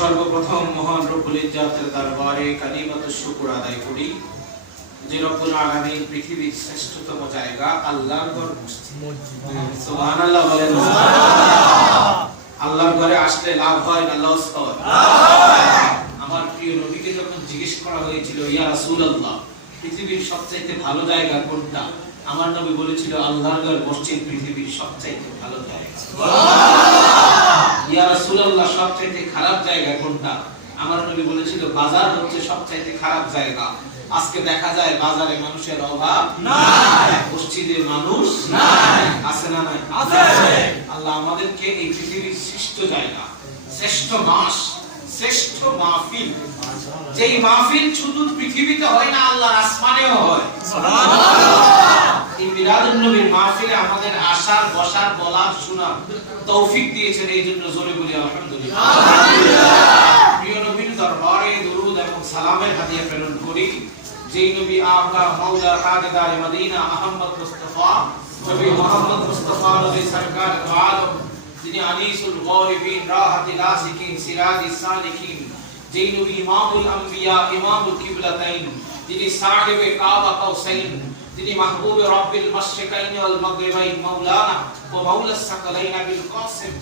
সর্বপ্রথম মহান রব্বুল ইজ্জাতের দরবারে কালিমাতুশ শুকর আদায় করি যে রব্বুল আলামিন পৃথিবীর শ্রেষ্ঠতম জায়গা আল্লাহর ঘর মসজিদ। সুবহানাল্লাহ বলেন। আল্লাহর ঘরে আসলে লাভ হয় না লস হয়? আমার প্রিয় নবীকে যখন জিজ্ঞেস করা হয়েছিল, ইয়া রাসূলুল্লাহ, পৃথিবীর সবচেয়ে ভালো জায়গা কোনটা? আমার নবী বলেছিল, আল্লাহর ঘর মসজিদ পৃথিবীর সবচেয়ে ভালো জায়গা। ইয়া রাসূলুল্লাহ, সবচেয়ে খারাপ জায়গা কোনটা? আমার নবী বলেছিল, বাজার হচ্ছে সবচেয়ে খারাপ জায়গা। আজকে দেখা যায় বাজারে মানুষের অভাব নাই, মসজিদে মানুষ নাই, আছে না নাই? আছে। আল্লাহ আমাদেরকে এই পৃথিবীর শ্রেষ্ঠ জায়গা, শ্রেষ্ঠ মাস, শ্রেষ্ঠ মাহফিল, যেই মাহফিল শুধু পৃথিবীতে হয় না, আল্লাহর আসমানেও হয়। সুবহানাল্লাহ। এই মিলাদুন নবীর মাহফিলে আমাদের আসার, বসার, বলার, শোনার তৌফিক দিয়েছেন, এই জন্য জোরে বলি আলহামদুলিল্লাহ। প্রিয় নবীর দরবারে দরুদ এবং সালামের হাদিয়া প্রেরণ করি যেই নবী আকা মাওলা তাজদার মদিনা আহমদ মুস্তাফা নবী মুহাম্মদ মুস্তাফা নবী সরকার দু আলম, যিনি আনিসুল গরিবিন রাহাতিল আসিকিন সিরাজিস সালিকিন, যেই নবী ইমামুল আম্বিয়া ইমামুল কিবলাতাইন, যিনি সাহিবে কাবা কাউসাইন, যিনি মাহবুবে রাব্বিল মাশরিকাইন ওয়াল মাগরিবাইন, মাওলানা ওয়া মাওলাস সাকালাইন বিল কাসিম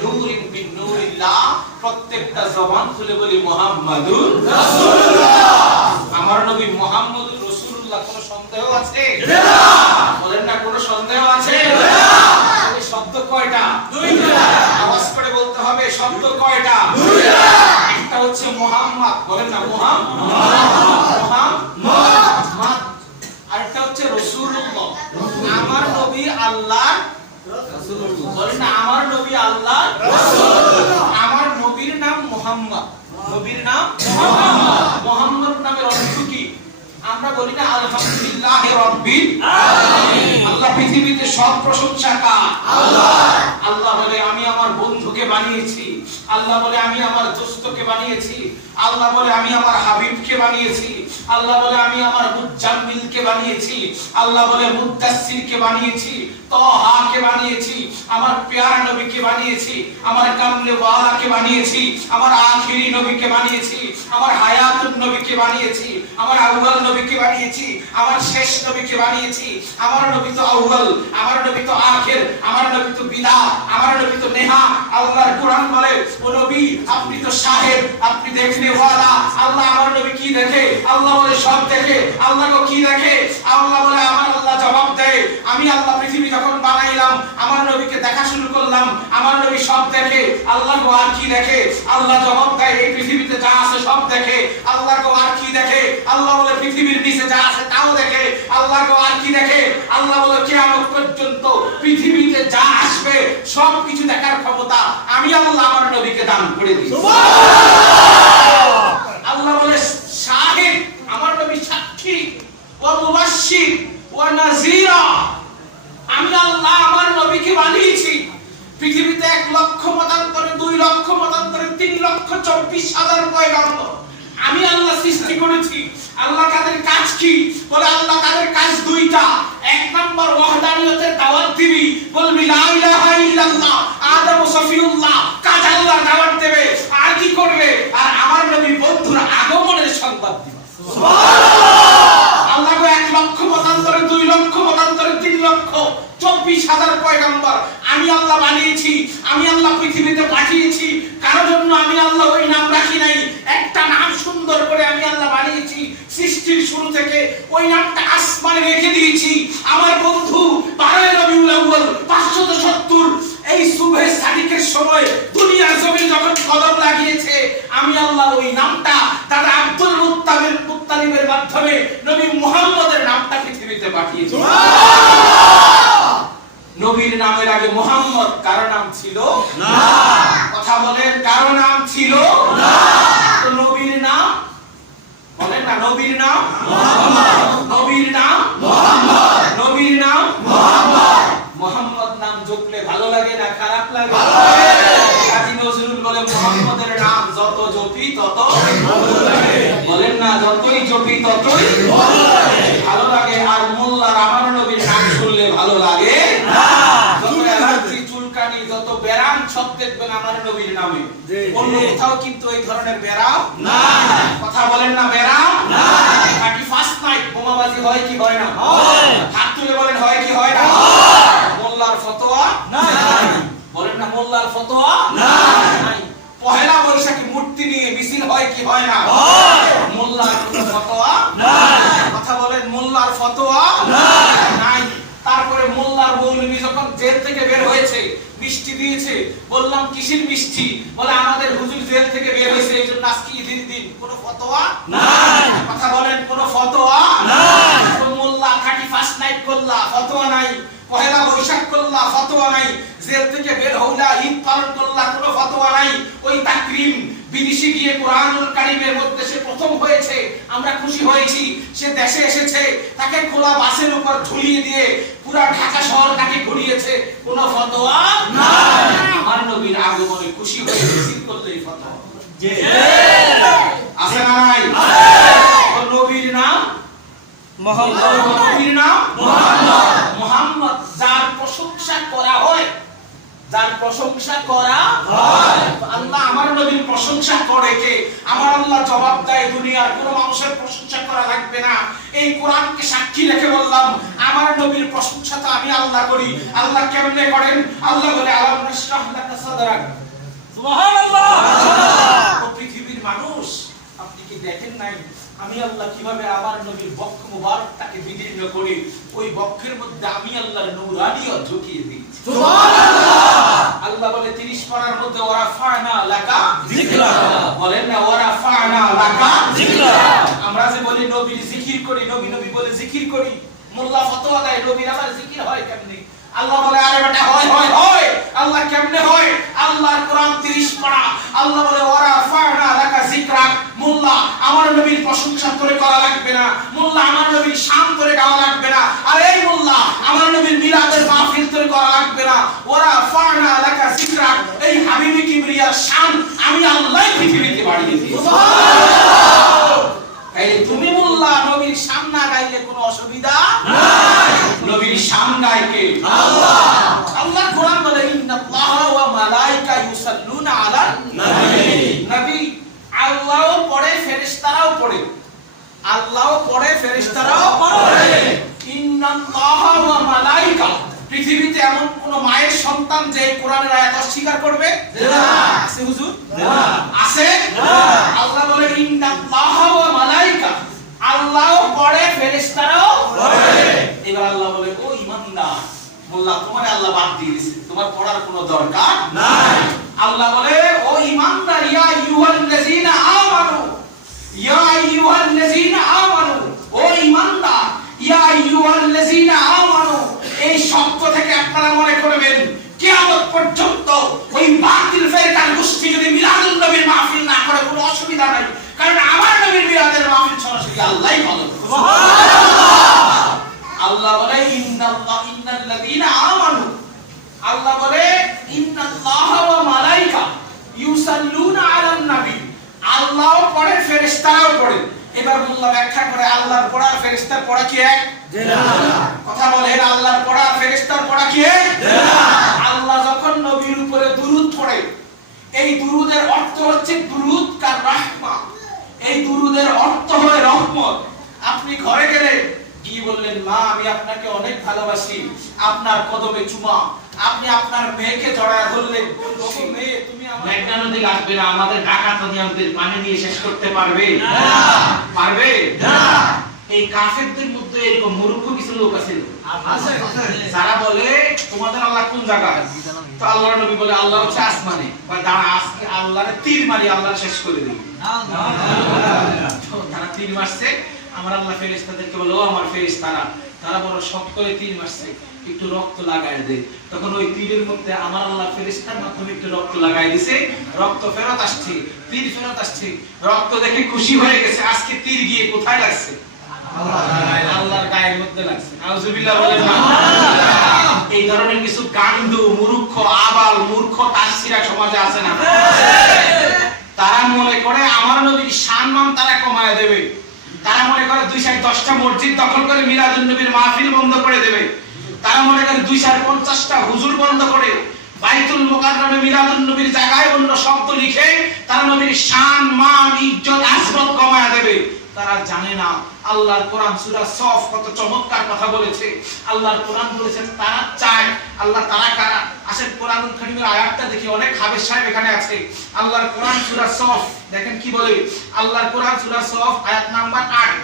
নূরিন বিন নূরিল্লাহ। প্রত্যেকটা জবান খুলে বলি মুহাম্মাদুর রাসূলুল্লাহ। আমার নবী মুহাম্মাদুর রাসূলুল্লাহ, কোনো সন্দেহ আছে? না। বলেন না, কোনো সন্দেহ আছে? না। এই শব্দ কয়টা? দুইটা। আওয়াজ করে বলতে হবে, শব্দ কয়টা? দুইটা। একটা হচ্ছে মুহাম্মদ, বলেন না মুহাম্মদ, আরেকটা হচ্ছে রাসূলুল্লাহ। আমার নবী আল্লাহর রাসূলুল্লাহ, বলেন না আমার নবী আল্লাহর রাসূলুল্লাহ। আমার নবীর নাম মুহাম্মদ, নবীর নাম মুহাম্মদ। মুহাম্মদ নামের অর্থ কি? আমরা বলি না আলহামদুলিল্লাহ রাব্বিল আলামিন। আল্লাহ পৃথিবীতে সব প্রশংসা কার? আল্লাহ। আল্লাহ বলে আমি আমার বন্ধুকে বানিয়েছি, আল্লাহ বলে আমি আমার দোস্তকে বানিয়েছি, আল্লাহ বলে আমি আমার হাবিবকে বানিয়েছি, আল্লাহ বলে আমি আমার মুজাম্মিলকে বানিয়েছি, আল্লাহ বলে মুদাসসিরকে বানিয়েছি, তাহাকে বানিয়েছি, আমার প্যারা নবীকে বানিয়েছি, আমার কামলে ওয়ালাকে বানিয়েছি, আমার আখিরি নবীকে বানিয়েছি, আমার হায়াতুন নবীকে বানিয়েছি, আমার আউয়াল নবীকে বানিয়েছি, আমার শেষ নবীকে বানিয়েছি। আমার নবী তো আউয়াল, আমার নবী তো আখির, আমার নবী তো বিদা, আমার নবী তো নেহা। আল্লাহর কোরআন বলে, ও নবী আপনি তো শাহেদ, আপনি দেখনে ওয়ালা। আল্লাহ আমার নবী কি দেখে? আল্লাহ বলে সব দেখে। আল্লাহ কি দেখে? আল্লাহ বলে আমার আল্লাহ জবাব দেয়, আমি আল্লাহ পৃথিবী যখন বানাইলাম আমার নবীকে দেখা শুরু করলাম, আমার নবী সব দেখে। আল্লাহ গো আর কি দেখে? আল্লাহ জবাব দেয়, এই পৃথিবীতে যা আছে সব দেখে। আল্লাহ গো আর কি দেখে? আল্লাহ বলে পৃথিবীর নিচে যা আছে তাও দেখে। আল্লাহ গো আর কি দেখে? আল্লাহ বলে কিয়ামত পর্যন্ত পৃথিবীতে যা আসবে সব কিছু দেখার ক্ষমতা আমি আল্লাহ আমার নবীকে দান করে দিই। সুবহানাল্লাহ। আল্লাহ বলে শাহিদ, আমার নবী সাক্ষী, ওয়া মুবাশশির ওয়া নাযীরা। আমি আল্লাহ আমার নবীকে বানিয়েছি পৃথিবীতে 1 লক্ষ মতান্তরে, 2 লক্ষ মতান্তরে, 3,24,000 পয়গম্বর আমি আল্লাহ সৃষ্টি করেছি। আল্লাহ কাদের কাজ কি? বলে আল্লাহ কাদের কাজ দুইটা। 1 নাম্বার ওয়াহদানিয়তের দাওয়াত দিবি, বলবি লা ইলাহা ইল্লাল্লাহ, আদম সফিউল্লাহ, কাজ আল্লাহ দাওয়াত দেবে। আর কি করবে? আর আমার নবী বন্ধুর আগমনের সংবাদ দিবে। সুবহানাল্লাহ। আল্লাহ 1 লক্ষ মতান্তরে, 2 লক্ষ মতান্তরে, 3,24,000 পয়গম্বর আমি আল্লাহ বানিয়েছি, আমি আল্লাহ পৃথিবীতে পাঠিয়েছি। কারোর জন্য আমি আল্লাহ ওই নাম রাখি নাই, একটা নাম সুন্দর করে আমি আল্লাহ বানিয়েছি। সৃষ্টির শুরু থেকে ওই নামটা আসমানে রেখে দিয়েছি। আমার বন্ধু 12 রবিউল আউয়াল 570 এই সুবহে সাদিকের সময় দুনিয়ার জমিন যখন কদম লাগিয়েছে, আমি আল্লাহ ওই নামটা দাদা আব্দুল মুত্তালিবের মাধ্যমে নবী মুহাম্মদের নামটা পৃথিবীতে পাঠিয়েছি। নবীর নামের আগে মুহাম্মদ কারো নাম ছিল না। কথা বলেন, কারো নাম ছিল না। তো নবীর নাম বলেন না, নবীর নাম মুহাম্মদ, নবীর নাম মুহাম্মদ, নবীর নাম মুহাম্মদ। মুহাম্মদ নাম জপলে ভালো লাগে না খারাপ লাগে? ভালো লাগে। কাজী নজরুল বলে মুহাম্মদের নাম যত জপি তত ভালো লাগে। বলেন না, যতই জপি ততই ভালো লাগে, ভালো লাগে। আর মোল্লার আমার নবীর নাম শুনলে ভালো লাগে না। যত এলার্জি, চুলকানি, যত বেরাম শব্দ দেখবেন আমার নবীর নামে, অন্য কোথাও কিন্তু এই ধরনের ব্যারাম নাই। কথা বলেন না, ব্যারাম নাই। নাকি ফার্স্ট নাইট বোমাবাজি হয় কি হয় না? হয়। হাত তুলে বলেন হয় কি হয় না? হয়। মোল্লার ফতোয়া নাই। বলেন না মোল্লার ফতোয়া নাই। পহেলা বৈশাখী মূর্তি নিয়ে মিছিল হয় কি হয় না? হয়। মোল্লার কোনো ফতোয়া নাই। কথা বলেন মোল্লার ফতোয়া নাই। তারপরে মোল্লার মৌলবী যখন জেল থেকে বের হয়েছে, মিষ্টি দিয়েছে, বললাম কিসের মিষ্টি? বলে আমাদের হুজুর জেল থেকে বের হয়েছে এই জন্য আজকে ঈদের দিন। কোনো ফতোয়া নাই। কথা বলেন কোনো ফতোয়া নাই। মোল্লা খাঁটি ফার্স্ট নাইট করলা, ফতোয়া নাই। পহেলা বৈশাখ করলা, ফতোয়া নাই। জেল থেকে বের হইলা, ঈদ পালন করলা, কোনো ফতোয়া নাই। ওই তাকরিম বিদেশে গিয়ে কোরআনুল কারীমের মধ্যে সে প্রথম হয়েছে, আমরা খুশি হয়েছি। সে দেশে এসেছে, তাকে খোলা বাসের উপর ঝুলিয়ে দিয়ে পুরা ঢাকা শহর তাকে ঘুরিয়েছে, কোনো ফতোয়া নাই। আমার নবীর আগমনে খুশি হয়ে মিছিল করলেই ফতোয়া। জি আছে না নাই? আছে। নবীর নাম মুহাম্মদ। নবীর নাম মুহাম্মদ। মুহাম্মদ যার প্রশংসা করা হয়, যার প্রশংসা করা হয়। আল্লাহ আমার নবীর প্রশংসা করে কে? আমার আল্লাহ জবাব দেয় দুনিয়ার কোনো মানুষের প্রশংসা করা লাগবে না। এই কোরআনকে সাক্ষী রেখে বললাম আমার নবীর প্রশংসা তো আমি আল্লাহ করি। আল্লাহ কেমনে করেন? আল্লাহ বলে আলাম নাশরাহ লাকা সাদরাক। সুবহানাল্লাহ। ও পৃথিবীর মানুষ, আপনি কি দেখেন নাই আমি আল্লাহ কিভাবে আমার নবীর বক্ষ মুবারকটাকে বিদীর্ণ করি? ওই বক্ষের মধ্যে আমি আল্লাহর নূরানিয়ত ঢুকিয়ে দিয়েছি। সুবহানাল্লাহ। আল্লাহ বলে 30 পারার মধ্যে ওয়ারাফানা লাকা যিকরাকা। বলেন না ওয়ারাফানা লাকা যিকরাকা। আমরা যে বলি নবীর জিকির করি, নবী নবী বলে জিকির করি, মোল্লা ফতোয়া দেয় নবীর আবার জিকির হয় কেমনে? আল্লাহ বলে আরে বেটা হয় হয় হয়। আল্লাহ কেমনে হয়? আল্লাহর কোরআন 30 পারা। আল্লাহ বলে ওয়ারাফানা লাকা যিকরাক। মোল্লা আমার নবীর প্রশংসা করে করা লাগবে না, মোল্লা আমার নবীর শান করে গাওয়া লাগবে না, আর এই মোল্লা আমার নবীর মিলাদের মাহফিল করে করা লাগবে না। ওয়ারাফানা লাকা যিকরাক। এই হাবিবি কিবরিয়ার শান আমি আল্লাহ পৃথিবীতে বাড়িয়ে দিয়েছি। সুবহানাল্লাহ। তাইলে তুমি মোল্লা নবীর শান না গাইলে কোনো অসুবিধা নাই। নবীর শান গায় কে? আল্লাহ। আল্লাহ কোরআন বলে ইন্নাল্লাহা ওয়া মালাইকা ইউসাল্লুনা আলান নবী। নবী আল্লাহও পড়ে, ফেরেশতারাও পড়ে। আল্লাহও পড়ে, ফেরেশতারাও পড়ে। ইন্নাল্লাহা ওয়া মালাইকা। পৃথিবীতে এমন কোন মায়ের সন্তান যে কোরআনের আয়াত অস্বীকার করবে? না। আছে হুজুর? না। আছে? না। আল্লাহ বলে ইন্নাল্লাহা ওয়া মালাইকা। আল্লাহও পড়ে, ফেরেশতারাও পড়ে। এবার আল্লাহ বলে ও ঈমানদার মোল্লা, তোমার আল্লাহ বাদ দিয়ে দিয়েছে, তোমার পড়ার কোনো দরকার নাই। আল্লাহ বলে ও ঈমানদার, ইয়া আইয়ুহাল্লাযীনা আমানু, ইয়া আইয়ুহাল্লাযীনা আমানু। ও ঈমানদার, ইয়া আইয়ুহাল্লাযীনা আমানু। এই শব্দ থেকে আপনারা মনে করবেন কিয়ামত পর্যন্ত ওই বাতিল ফেরকার গোষ্ঠী যদি মিলাদুন নবীর মাহফিল না করে কোনো অসুবিধা নাই, কারণ আমার নবীর মিলাদের মাহফিল সরাসরি আল্লাহই ভালো করে। সুবহানাল্লাহ। আল্লাহ বলে ইন্নাল্লাযীনা আমানু। আল্লাহ বলে ইন্নাল্লাহা ওয়া মালাইকা ইউসাল্লুনা আলান নবী। আল্লাহও পড়ে, ফেরেশতারাও পড়ে। এবার মোল্লা ব্যাখ্যা করে আল্লাহর পড়া আর ফেরেশতার পড়া কি এক? না। কথা বলেন আল্লাহর পড়া আর ফেরেশতার পড়া কি এক? না। আল্লাহ যখন নবীর উপরে দুরূদ পড়ে, এই দুরূদের অর্থ হচ্ছে দুরূদ কার রাহমা। এই দুরূদের অর্থ হয় রহমত। আপনি ঘরে গেলে কি বললেন, মা আমি আপনাকে অনেক ভালোবাসি, আপনার কদমে চুমা। আপনি আপনার মেয়েকে জড়ায় ধরলেন, বললেন মেয়ে তুমি আমার মেঘনা নদী লাগবে না, আমাদের ঢাকা নদীতে পানি দিয়ে শেষ করতে পারবে না। পারবে না। এই কাফেরদের মধ্যে এরকম মূর্খ কিছু লোক আছে যারা বলে তোমাদের আল্লাহ কোন জায়গায়? তো আল্লাহর নবী বলে আল্লাহ হচ্ছে আসমানে। বা দাঁড়া আজকে আল্লাহরে তীর মারি আল্লাহ শেষ করে দিই। তারা তীর মারছে, আমার আল্লাহ ফেরেশতাদেরকে বলে ও আমার ফেরেশতারা, তারা বড় শক্ত করে তীর মারছে, একটু রক্ত লাগায় দে। তখন ওই তীরের মধ্যে আমার আল্লাহ ফেরেশতার মাধ্যমে একটু রক্ত লাগায় দিয়েছে, রক্ত ফেরত আসছে, তীর ফেরত আসছে। রক্ত দেখে খুশি হয়ে গেছে, আজকে তীর গিয়ে কোথায় লাগছে? আল্লাহর গায়ের মধ্যে লাগছে। নাউজুবিল্লাহ বলেন না। এই ধরনের কিছু গান্ডু মূর্খ আবাল মূর্খ তাসসিরা সমাজে আছে না? তারা মনে করে আমার নবীর সম্মান তারা কমায় দেবে। তারা মনে করে 210টা মসজিদ দখল করে মিলাদুন নবীর মাহফিল বন্ধ করে দেবে। তারা মনে করে 250টা হুজুর বন্ধ করে বাইতুল মুকাররমে মিলাদুন নবীর জায়গায় অন্য শব্দ লিখে তারা নবীর শান মান ইজ্জত আজমত কমায়া দেবে। তারা জানে না আল্লাহর কোরআন সূরা সফ কত চমৎকার কথা বলেছে। আল্লাহর কোরআন বলেছেন তারা চায়। আল্লাহ তারা কারা? আসেন কোরআনুল কারীমের আয়াতটা দেখি, অনেক হাফেজ সাহেব এখানে আছে। আল্লাহর কোরআন সূরা সফ দেখেন কি বলে। আল্লাহর কোরআন সূরা সফ আয়াত নাম্বার 8,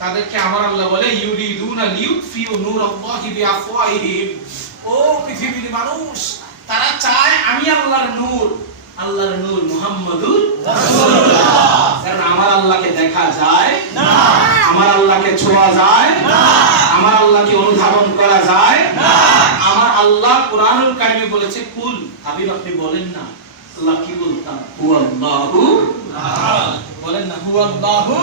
তাদেরকে আমার আল্লাহ বলে ইউরিদুনা লিউতফিউ নূরাল্লাহি বিআফওয়াহিহিম। ও পৃথিবীর মানুষ, তারা চায় আমি আল্লাহর নূর, আল্লাহর নূর মুহাম্মাদুর রাসূলুল্লাহ। কারণ আমার আল্লাহকে দেখা যায় না, আমার আল্লাহকে ছোঁয়া যায় না, আমার আল্লাহকে অনুধাবন করা যায় না। আমার আল্লাহ কোরআনুল কারীমে বলেছে কুল, হাবিব আপনি বলেন না আল্লাহ কি বলতাম, হুয়াল্লাহু আহাদ। বলেন না হুয়াল্লাহু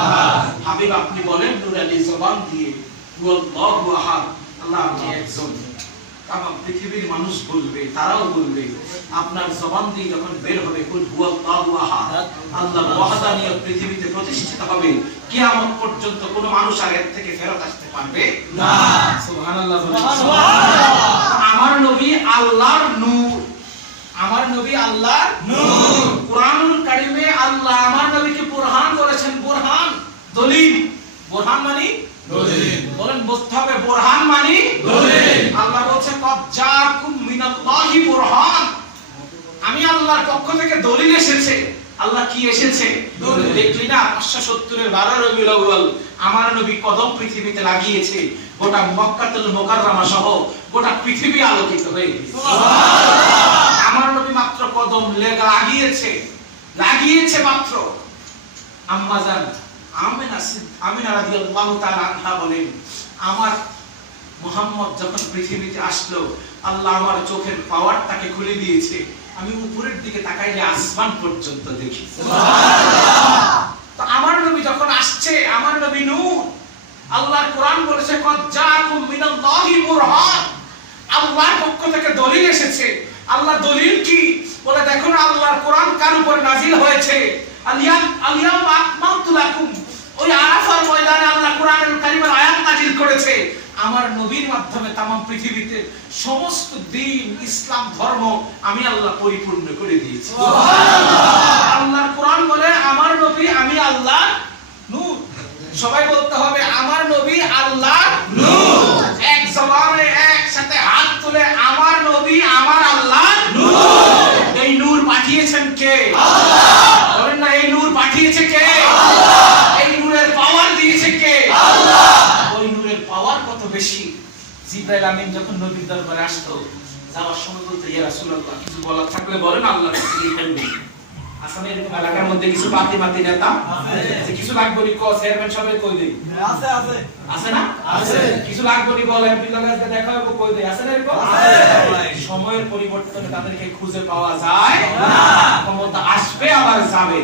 আহাদ। হাবিব আপনি বলেন নূরানী জবান দিয়ে হুয়াল্লাহু আহাদ, আল্লাহ আপনি একজন। তামাম পৃথিবীর মানুষ বলবে, তারাও বলবে, আপনার জবান দিয়ে যখন বের হবে কুল হুয়াল্লাহু আহাদ, আল্লাহর ওয়াহদানিয়ত পৃথিবীতে প্রতিষ্ঠিত হবে। কিয়ামত পর্যন্ত কোনো মানুষ আর এর থেকে ফেরত আসতে পারবে না। সুবহানাল্লাহ। আমার নবী আল্লাহর নূর, আমার নবী আল্লাহর নূর। কোরআনুল কারীমে আল্লাহ আমার নবীকে বুরহান বলেছেন। বুরহান দলিল, বুরহান মানে দলিল। বলেন বুঝতে হবে বুরহান মানে দলিল। আল্লাহ বলছে কদ জাকুম মিনাল্লাহি বুরহান, আমি আল্লাহর পক্ষ থেকে দলিল এসেছে। আল্লাহ কি এসেছে? দলিল। দেখলি না 570 এর 12 রবিউল আউয়াল আমার নবী কদম পৃথিবীতে লাগিয়েছে, গোটা মক্কাতুল মুকাররমা সহ গোটা পৃথিবী আলোকিত হয়ে গেছে। সুবহানাল্লাহ। আমার নবী মাত্র কদম লাগিয়েছে মাত্র। আম্মা জান আমিনা রাদিয়াল্লাহু তাআলা আনহা বলেন, আমার মুহাম্মদ যখন পৃথিবীতে আসলো আল্লাহ আমার চোখের পাওয়ারটাকে খুলে দিয়েছে, আমি উপরের দিকে তাকাইলে আসমান পর্যন্ত দেখি। সুবহানাল্লাহ। তো আমার নবী যখন আসছে, আমার নবী নূর। আল্লাহর কোরআন বলেছে কদ জাকুম মিনাল্লাহি বুরহান, আল্লাহর পক্ষ থেকে দলিল এসেছে। আল্লাহ দলিল কি? বলে দেখুন আল্লাহর কোরআন কার উপর নাজিল হয়েছে। আলিয়াউমা আকমালতু লাকুম, ওই আরাফার ময়দানে আল্লাহ কোরআনুল কারীমের আয়াত নাজিল করেছে। আমার নবীর মাধ্যমে तमाम পৃথিবীতে সমস্ত দ্বীন ইসলাম ধর্ম আমি আল্লাহ পরিপূর্ণ করে দিয়েছি। সুবহানাল্লাহ। আল্লাহর কোরআন বলে আমার নবী আমি আল্লাহর নূর। সবাই বলতে হবে আমার নবী আল্লাহর নূর। এক জবানে একসাথে হাত তুলে আমার নবী আমার আল্লাহর নূর। এই নূর পাঠিয়েছেন কে? আল্লাহ। বলেন না এই নূর পাঠিয়েছে কে? আল্লাহ। এই নূরের পাওয়ার দিয়েছে কে? আল্লাহ। ওই নূরের পাওয়ার কত বেশি। জিবরাইল আমিন যখন নবীর দরবারে আসতো, যাওয়ার সময় বলতো ইয়া রাসূলুল্লাহ কিছু বলার থাকলে বলেন, আল্লাহ লিখেন। আসলে এরকম এলাকার মধ্যে কিছু পাতি নেতা আছে, কিছু লাগবে নি কো চেয়ারম্যান সবাই কই দেই আছে আছে না আছে, কিছু লাগবে নি বল এমপি লগে দেখা হবে কই দেই আছে না এরকম আছে। সময়ের পরিবর্তনে তাদেরকে খুঁজে পাওয়া যায় না, ক্ষমতা আসবে আবার যাবে।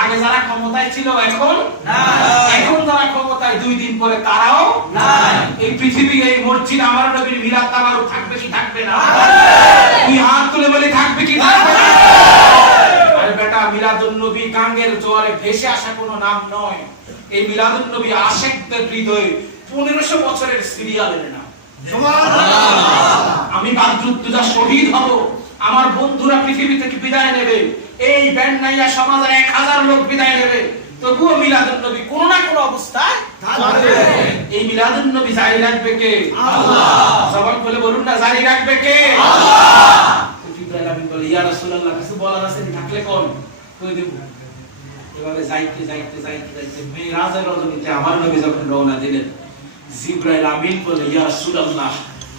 আগে যারা ক্ষমতায় ছিল এখন নাই, এখন যারা ক্ষমতায় 2 দিন পরে তারাও নাই। এই পৃথিবী এই মসজিদ আমার নবীর মিলাদ তাবারুক থাকবে কি থাকবে না? তুই হাত তুলে বলি থাকবে কি থাকবে না? বেটা মিলাদুন নবী গাঙ্গের জোয়ারে ভেসে আসা কোনো নাম নয়। এই মিলাদুন নবী আশিকদের হৃদয়ে 1500 বছরের সিরিয়ালের নাম। সুবহানাল্লাহ। আমি বাদরুদ্দোজা শহীদ হব, আমার বন্ধুরা পৃথিবী থেকে বিদায় নেবে, এই বেন্নাইয়া সমাজের 1000 লোক বিদায় নেবে, তবুও মিলাদুন নবী কোন না কোন অবস্থায় থাকবে। এই মিলাদুন নবী জারি রাখবে কে? আল্লাহ। সবাই বলে বলুন না জারি রাখবে কে? আল্লাহ। জিবরাইল আমিন বলে ইয়া রাসূলুল্লাহ কিছু বলার আছে থাকলে কোন কই দেব। এভাবে যাইতে মিরাজের রজনীতে আমার নবী যখন রওনা দিলেন, জিবরাইল আমিন বলে ইয়া রাসূলুল্লাহ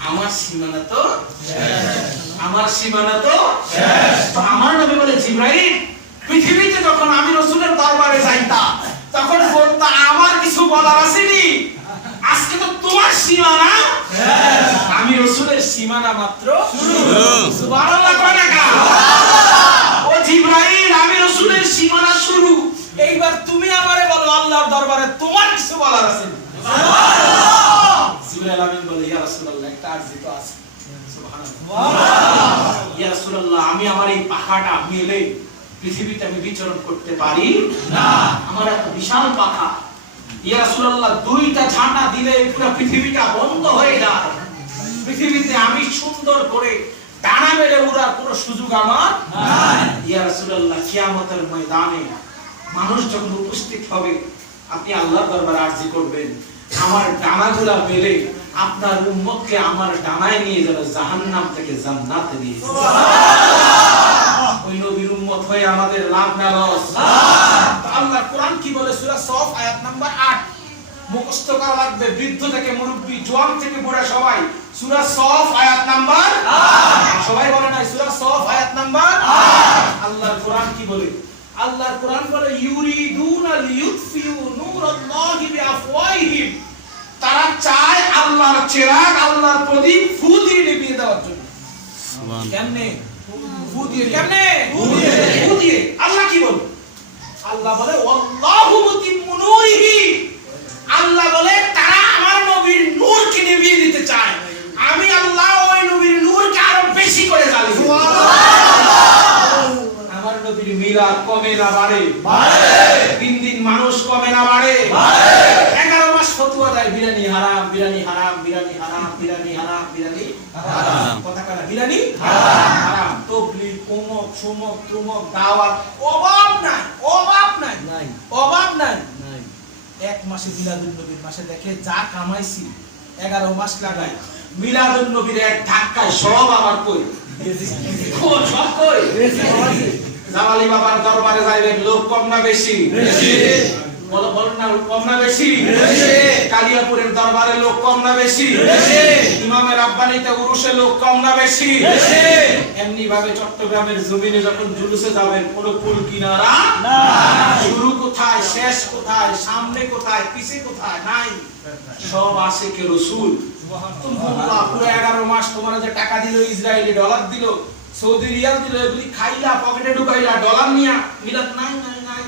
আমার সীমানা তো শেষ, আমার সীমানা তো শেষ। তো আমার নবী বলে জিবরাইল পৃথিবীতে যখন আমি রাসূলের দরবারে যাইতাম তখন বলতা আমার কিছু বলার আসেনি, আজকে তো তোমার সীমানা শেষ, আমি রাসূলের সীমানা মাত্র শুরু। সুবহানাল্লাহ কয় না? ও জিবরাইল আমি রাসূলের সীমানা শুরু, এইবার তুমি আমারে বলো আল্লাহর দরবারে তোমার কিছু বলার আছে? সুবহানাল্লাহ। জিবরাইল আমিন বলে ইয়া রাসূলুল্লাহ একটা আরজি তো আছে। সুবহানাল্লাহ। ইয়া রাসূলুল্লাহ আমি আমার এই পাখাটা মেলে পৃথিবীতে আমি বিচরণ করতে পারি না, আমার এত বিশাল পাখা। ইয়া রাসূলুল্লাহ 2টা ঝাঁটা দিলে পুরো পৃথিবীটা বন্ধ হয়ে যায়। পৃথিবীতে আমি সুন্দর করে ডানা মেলে উড়ার কোনো সুযোগ আমার নাই। ইয়া রাসূলুল্লাহ, কিয়ামতের ময়দানে মানুষ যখন উপস্থিত হবে, আপনি আল্লাহর দরবারে আরজি করবেন, আমার ডানাগুলা মেলে আপনার উম্মতকে আমার ডানায় নিয়ে যেন জাহান্নাম থেকে জান্নাতে নিয়ে যায়। সুবহানাল্লাহ। ওই নবীর উম্মত হয়ে আমাদের লাভ না লস? আল্লাহর কোরআন কি বলে? সূরা সফ আয়াত নাম্বার 8 মুখস্থ করা লাগবে, বৃদ্ধ থেকে মুরব্বি, জওয়ান থেকে বুড়া সবাই। সূরা সফ আয়াত নাম্বার 8, সবাই বলে না? সূরা সফ আয়াত নাম্বার 8। আল্লাহর কোরআন কি বলে? আল্লাহর কোরআন বলে ইউরিদুনা লিইউতফিউ নূরাল্লাহি বিআফওয়াহিহিম, তারা চায় আল্লাহর চিরাগ, আল্লাহর প্রদীপ ফু দিয়ে নিভিয়ে দেওয়ার জন্য। সুবহান। কেমনে ফু দিয়ে? কেমনে ফু দিয়ে? আল্লাহ কি বলে? আল্লাহ বলে ওয়াল্লাহু মুতিম্মু নূরিহি, আল্লাহ বলে তারা আমার নবীর নূরকে নিভিয়ে দিতে চায়, আমি আল্লাহ ওই নবীর নূরকে আরো বেশি করে জ্বালিয়ে দেব। আমার নবীর মিলাদ কমে না বাড়ে? দিন দিন মানুষ কমে না বাড়ে? 11 মাস ফতোয়া দেয় বিরিয়ানি হারাম, বিরিয়ানি হারাম, বিরিয়ানি হারাম, বিরিয়ানি হারাম, বিরিয়ানি হারাম, কথা কারা বিরিয়ানি হারাম, তাবলীগ, উমুক সুমুক তুমুক দাওয়াত, অভাব নাই, অভাব নাই, অভাব নাই। এক মাসে মিলাদুন নবীর মাসে দেখে যা কামাইছি 11 মাস লাগাই মিলাদুন নবীর এক ধাক্কায় সব আমার কই সব কই। জালালি বাবার দরবারে যাইবেন, লোক কম না বেশি? বলো বলো না, কম না বেশি? কালিয়াপুরের দরবারে লোক কম না বেশি? ইমামের রাব্বানিতে উরুসে লোক কম না বেশি? এমনি ভাবে চট্টগ্রামের জমিনে যখন জুলুসে যাবেন, কোনো কুল কিনারা নাই, শুরু কোথায়, শেষ কোথায়, সামনে কোথায়, পিছে কোথায় নাই, সব আশিকে রাসূল। সুবহানাল্লাহ। পুরো 11 মাস তোমার যে টাকা দিল, ইসরায়েলি ডলার দিল, সৌদি রিয়াল দিল, এগুলি খাইলা, পকেটে ঢুকাইলা, ডলার নিয়া, মিলাদ নাই নাই নাই।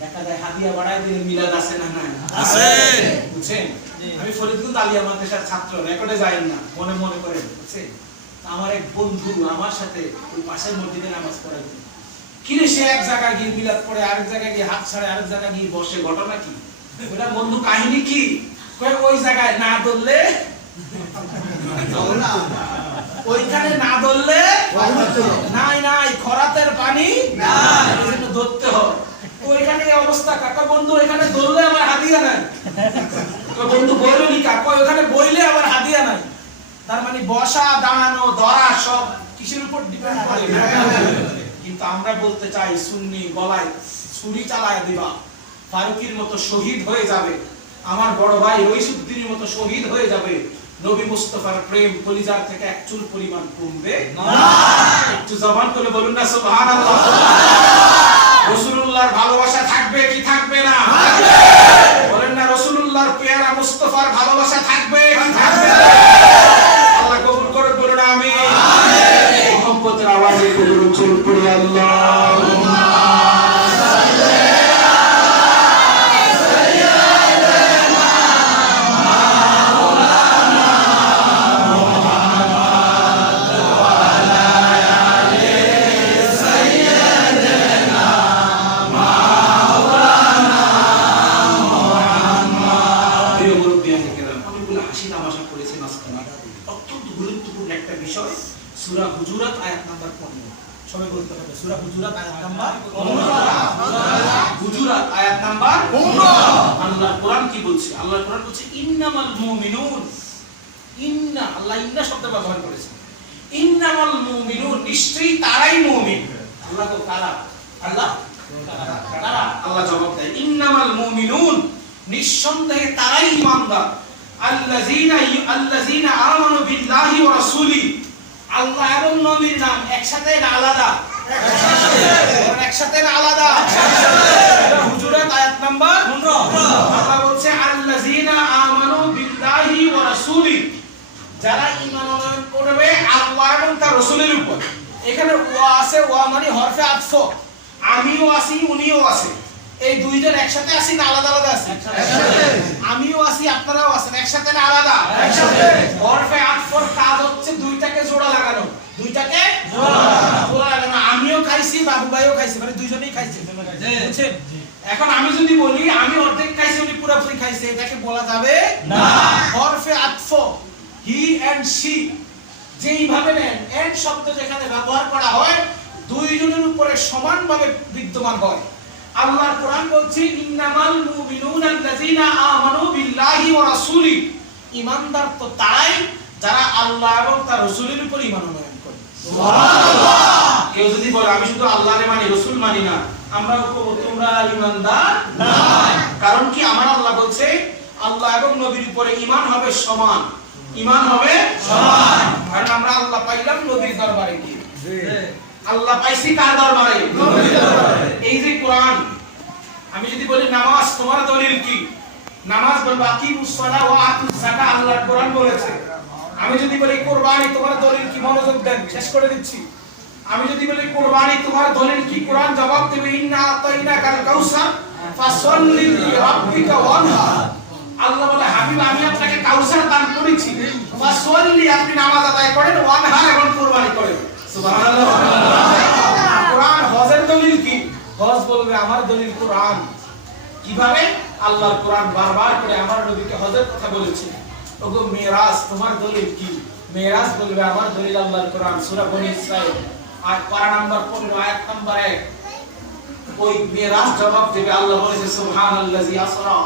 দেখা যায় হাদিয়া বাড়ায় দিলে মিলাদ আছে না নাই? আছে। বুঝছেন? আমি ফরিদগঞ্জ আলিয়া মাদ্রাসার ছাত্র, রেকর্ডে যাই না, মনে মনে করে, বুঝছেন? আমার এক বন্ধু আমার সাথে ওই পাশের মসজিদে নামাজ পড়াইতো। কিরে সে এক জায়গায় গিয়ে মিলাদ পড়ে, আরেক জায়গায় গিয়ে হাত ছাড়ে, আরেক জায়গায় গিয়ে বসে, ঘটনা কি? ওটা বন্ধু কাহিনী কি? ওই জায়গায় না ধরলে, ওইখানে না ধরলে নাই নাই, খরাতের পানি নাই, এজন্য ধরতে হয়। ওইখানে এই অবস্থা, কাকা বন্ধু এখানে ধরলে আমার হাদিয়া নাই। তো বন্ধু বইলো নি কাকা, ওখানে বইলে আমার হাদিয়া নাই। তার মানে বসা, দাঁড়ানো, ধরা সব কিসের উপর ডিপেন্ড করে? কিন্তু আমরা বলতে চাই, সুন্নি গলায় ছুরি চালায় দিবা, ফারুকীর মতো শহীদ হয়ে যাবে, আমার বড় ভাই রইসুদ্দিনের মতো শহীদ হয়ে যাবে, নবী মুস্তাফার প্রেম কলিজার থেকে এক চুল পরিমাণ কমবে না। একটু জবান করে বলুন না সুবহানাল্লাহ। রাসূলুল্লাহর ভালোবাসা থাকবে কি থাকবে না? থাকবে। বলেন না রাসূলুল্লাহর পেয়ারা মুস্তাফার ভালোবাসা থাকবে কি থাকবে না? আল্লাহ কবুল করে বলুন আমিন। আমিন। মোহাম্মতের আওয়াজে কবুল চুল পড়ি আল্লাহুম্মা সূরা হুজুরাত আয়াত নাম্বার 15, সবাই বলতে হবে সূরা হুজুরাত আয়াত নাম্বার 15। হুজুরাত আয়াত নাম্বার 15। আল্লাহ কোরআন কি বলছে? আল্লাহ কোরআন বলছে ইন্নামাল মুমিনুন, ইন্না, আল্লাহ ইন্না শব্দ ব্যবহার করেছে। ইন্নামাল মুমিনুন, নিশ্চয়ই তারাই মুমিন। আল্লাহ তো কারা? আল্লাহ কারা? আল্লাহ জবাব দেয় ইন্নামাল মুমিনুন, নিঃসন্দেহে তারাই ঈমানদার। আল্লাযীনা আমানু বিল্লাহি ওয়া রাসূলি, আল্লাহ এবং নবীর নাম একসাথে না আলাদা? একসাথে না আলাদা? হুজুরাত আয়াত নাম্বার 15। আল্লাহ বলছে আল্লাযীনা আমানু বিল্লাহি ওয়া রাসূলি, যারা ঈমান আনয়ন করবে আল্লাহ এবং তার রাসূলের উপর। এখানে ওয়া আছে, ওয়া মানে হরফে আতফ, আমিও আছি উনিও আছে, এই দুইজন একসাথে আছি না আলাদা আলাদা আছি? একসাথে। আমিও আছি আপনারাও আছেন, একসাথে না আলাদা? একসাথে। হরফে আতফর কাজ হচ্ছে দুইটাকে জোড়া লাগানো, দুইটাকে জোড়া লাগানো। আমিও খাইছি, বাবু ভাইও খাইছে, মানে দুইজনেই খাইছে, বুঝছেন? এখন আমি যদি বলি আমি অর্ধেক খাইছি, উনি পুরোপুরি খাইছে, এটাকে বলা যাবে না। হরফে আতফ হি এন্ড শি, যেইভাবে নেন, এন শব্দ যেখানে ব্যবহার করা হয় দুইজনের উপরে সমানভাবে বিদ্যমান হয়। আল্লাহর কোরআন বলছে ইন্নামাল মুমিনুনা আল্লাযিনা আমানু বিল্লাহি ওয়া রাসূলি, ঈমানদার তো তারাই যারা আল্লাহ এবং তার রাসূলের উপর ঈমান আনয়ন করে। সুবহানাল্লাহ। কেউ যদি বলে আমি শুধু আল্লাহরে মানি রাসূল মানি না, আমরা তোমরা ঈমানদার না। কারণ কি আমার আল্লাহ বলছে আল্লাহ এবং নবীর উপরে ঈমান হবে সমান, ঈমান হবে সমান। কারণ আমরা আল্লাহ পাইলাম নবীর দরবারে গিয়ে। আল্লাহ পাইছি কার দরবারে? নবীর দরবারে। এই যে কোরআন, আমি যদি বলি নামাজ তোমার দলিল কি? নামাজ বলবো আকিমুস সালাহ ওয়া আতুজ যাকাত, আল্লাহর কোরআন বলেছে। আমি যদি বলি কুরবানি তোমার দলিল কি? মনোযোগ দেন, শেষ করে দিচ্ছি। আমি যদি বলি কুরবানি তোমার দলিল কি? কোরআন জবাব দেবে ইন্না আতাইনাকাল কাউসার ফাসাল্লি লিরাব্বিকা ওয়ানহার। আল্লাহ বলে হাবিব আমি আপনাকে কাউসার দান করেছি, ফাসাল্লি আপনি নামাজ আদায় করেন, ওয়ানহার এবং কুরবানি করেন। সুবহানাল্লাহ। কোরআন হজের দলিল কি? হজ বলবে আমার দলিল কোরআন। কিভাবে? আল্লাহর কোরআন বারবার করে আমার নবীকে হজের কথা বলেছে। ওগো মিরাজ তোমার দলিল কি? মিরাজ বলবে আমার দলিল আল্লাহর কোরআন। সূরা বনী ইসরাঈল আর পারা নাম্বার 15 আয়াত নাম্বার 1। ওই মিরাজ জবাব দেবে আল্লাহ বলেছে সুবহানাল্লাযী আসরা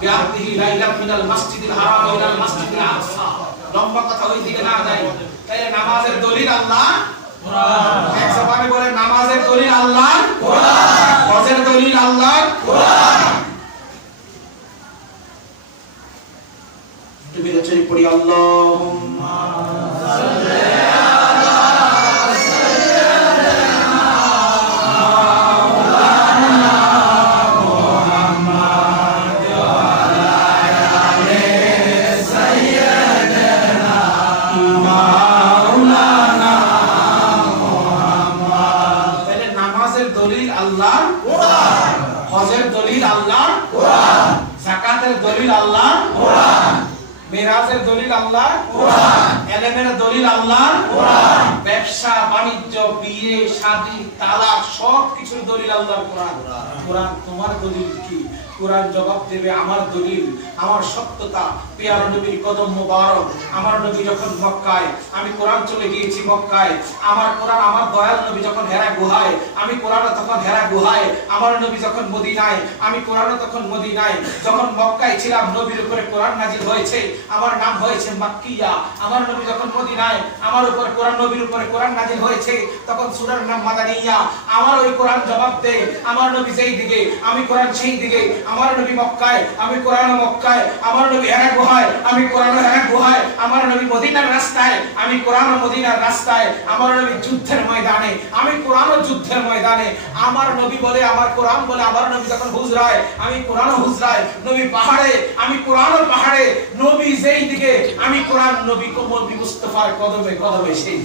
বিআবদিহি লাইলাম মিনাল মাসজিদিল হারাম ইলাল মাসজিদিল আকসা। লম্বা কথা ওই দিকে না যাই। তাই নামাজের দলিল আল্লাহ কোরআন। এক জবানে বলে নামাজের দলিল আল্লাহ কোরআন, হজের দলিল আল্লাহ কোরআন। তুমি রচনা পড়ি আল্লাহুম্মা সাল্লি আলা সাইয়্যিদিনা মাওলানা মুহাম্মদ ওয়া আলা আলি সাইয়্যিদিনা মাওলানা মুহাম্মদ। তাহলে নামাজের দলিল আল্লাহ কোরআন, হজের দলিল আল্লাহ কোরআন, যাকাতের দলিল আল্লাহ কোরআন, মিরাজের দলিল আল্লাহ কোরআন, ইলমের দলিল আল্লাহ কোরআন, ব্যবসা বাণিজ্য বিয়ে শাদী তালাক সব কিছুর দলিল আল্লাহর কোরআন। কোরআন তোমার দলিল কি? কোরআন জবাব দেবে আমার দলিল আমার সত্যতা। পেয়ার নবীর কদম মোবারক। আমার নবী যখন মক্কায়, আমি কোরআন চলে গিয়েছি মক্কায়। আমার কোরআন আমার দয়াল নবী যখন হেরা গুহায়, আমি কোরআন তখন হেরা গুহায়। আমার নবী যখন মদিনায়, আমি কোরআন তখন মদিনায়। যখন মক্কায় ছিলাম নবীর উপরে কোরআন নাজিল হয়েছে, আমার নাম হয়েছে মাক্কিয়া। আমার নবী যখন মদিনায়, আমার উপর কোরআন নবীর উপরে কোরআন নাজিল হয়েছে, তখন সূরার নাম মাদানিয়া। আমার ওই কোরআন জবাব দেয় আমার নবী যেই দিকে, আমি কোরআন সেই দিকে। আমার নবী মক্কায়, আমি কোরআন মক্কায়। আমার নবী হেরা গুহায়, আমি কোরআন হেরা গুহায়। আমার নবী মদিনার রাস্তায়, আমি কোরআন মদিনার রাস্তায়। আমার নবী যুদ্ধের ময়দানে, আমি কোরআন যুদ্ধের ময়দানে। আমার নবী বলে আমার কোরআন বলে। আমার নবী যখন হুজরায়, আমি কোরআন হুজরায়। নবী পাহাড়ে, আমি কোরআন পাহাড়ে। নবী যেই দিকে, আমি কোরআন। নবী নবী মুস্তাফার কদমে কদমে সেই।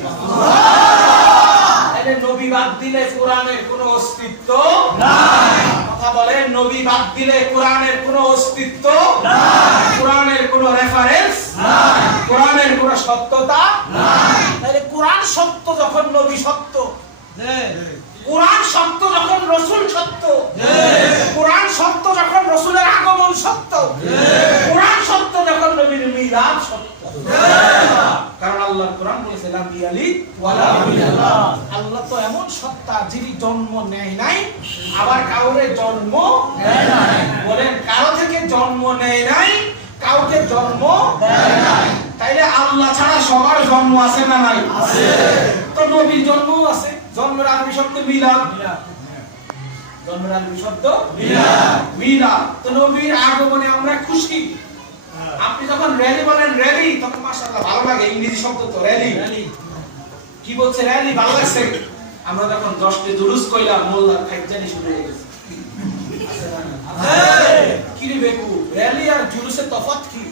তাহলে নবী বাদ দিলে কোরআনের কোনো অস্তিত্ব নাই। কথা বলে নবী বাদ দিলে কোরআনের কোনো অস্তিত্ব নাই, কোরআনের কোনো রেফারেন্স নাই, কোরআনের কোনো সত্যতা নাই। তাহলে কোরআন সত্য যখন নবী সত্য, কোরআন সত্য যখন রাসূল সত্য, কোরআন সত্য যখন রাসূলের আগমন সত্য, কোরআন সত্য যখন নবীর মিলাদ সত্য। কারণ আল্লাহর কোরআন বলেছে লা ইয়ালিদ ওয়ালা ইউলাদ। আল্লাহ তো এমন সত্তা যিনি জন্ম নেয় নাই, আবার কাউরে জন্ম দেয় নাই। বলেন কারো থেকে জন্ম নেয় নাই, কাউকে জন্ম দেয় নাই। তাইলে আল্লাহ ছাড়া সবার জন্ম আছে না নাই? আছে। তো নবীর জন্মও আছে। জন্মের আরবি শব্দ মিলাদ। জন্মের আরবি শব্দ মিলাদ। মিলাদ। তো নবীর আগমনে আমরা খুশি। আপনি যখন র্যালি বলেন র্যালি, তখন মাশাআল্লাহ ভালো লাগে। ইংরেজি শব্দ তো র্যালি। কি বলছে র্যালি? ভালো লাগছে। আমরা যখন 10টি জুলুস কইলাম, মোল্লার খাইজানি শুরু হয়ে গেছে। কি রে বেকু, র্যালি আর জুলুসের তফাৎ কি?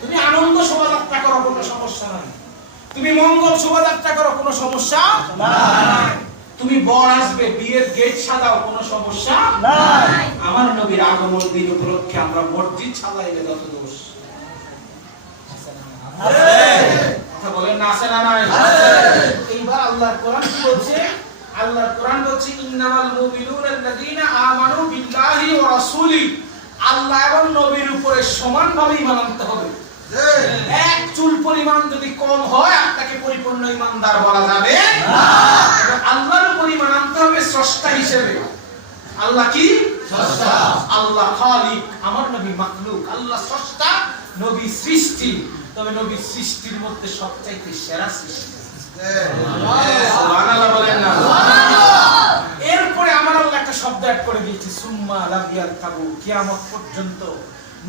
তুমি আনন্দ শোভাযাত্রা করো, কোনো সমস্যা নাই। তুমি মঙ্গল শোভাযাত্রা করো, কোনো সমস্যা নাই। তুমি বর আসবে, বিয়ের গেট সাজাও, কোনো সমস্যা নাই। আমার নবীর আগমন দিন উপলক্ষে আমরা মসজিদ সাজাইলে যত দোষ। কথা বলেন না, আছে না নাই? এইবার আল্লাহর কোরআন কি বলছে? আল্লাহর কোরআন বলছে ইন্নামাল মুমিনুনা আল্লাযীনা আমানু বিল্লাহি ওয়া রাসূলি। আল্লাহ এবং নবীর উপরে সমানভাবে ঈমান আনতে হবে। এক চুল পরিমাণ যদি কম হয় আপনাকে পরিপূর্ণ ইমানদার বলা যাবে না। আল্লাহর পরিমাণ আনতে হবে স্রষ্টা হিসেবে। আল্লাহ কি স্রষ্টা, আল্লাহ খালিক, আমার নবী মাখলুক। আল্লাহ স্রষ্টা, নবী সৃষ্টি। তবে নবী সৃষ্টির মধ্যে সবচাইতে সেরা সৃষ্টি। সুবহানাল্লাহ বলেন না? এরপরে আমার আল্লাহ একটা শব্দ অ্যাড করে দিয়েছে, সুম্মা লাম ইয়ারতাবু, কিয়ামত পর্যন্ত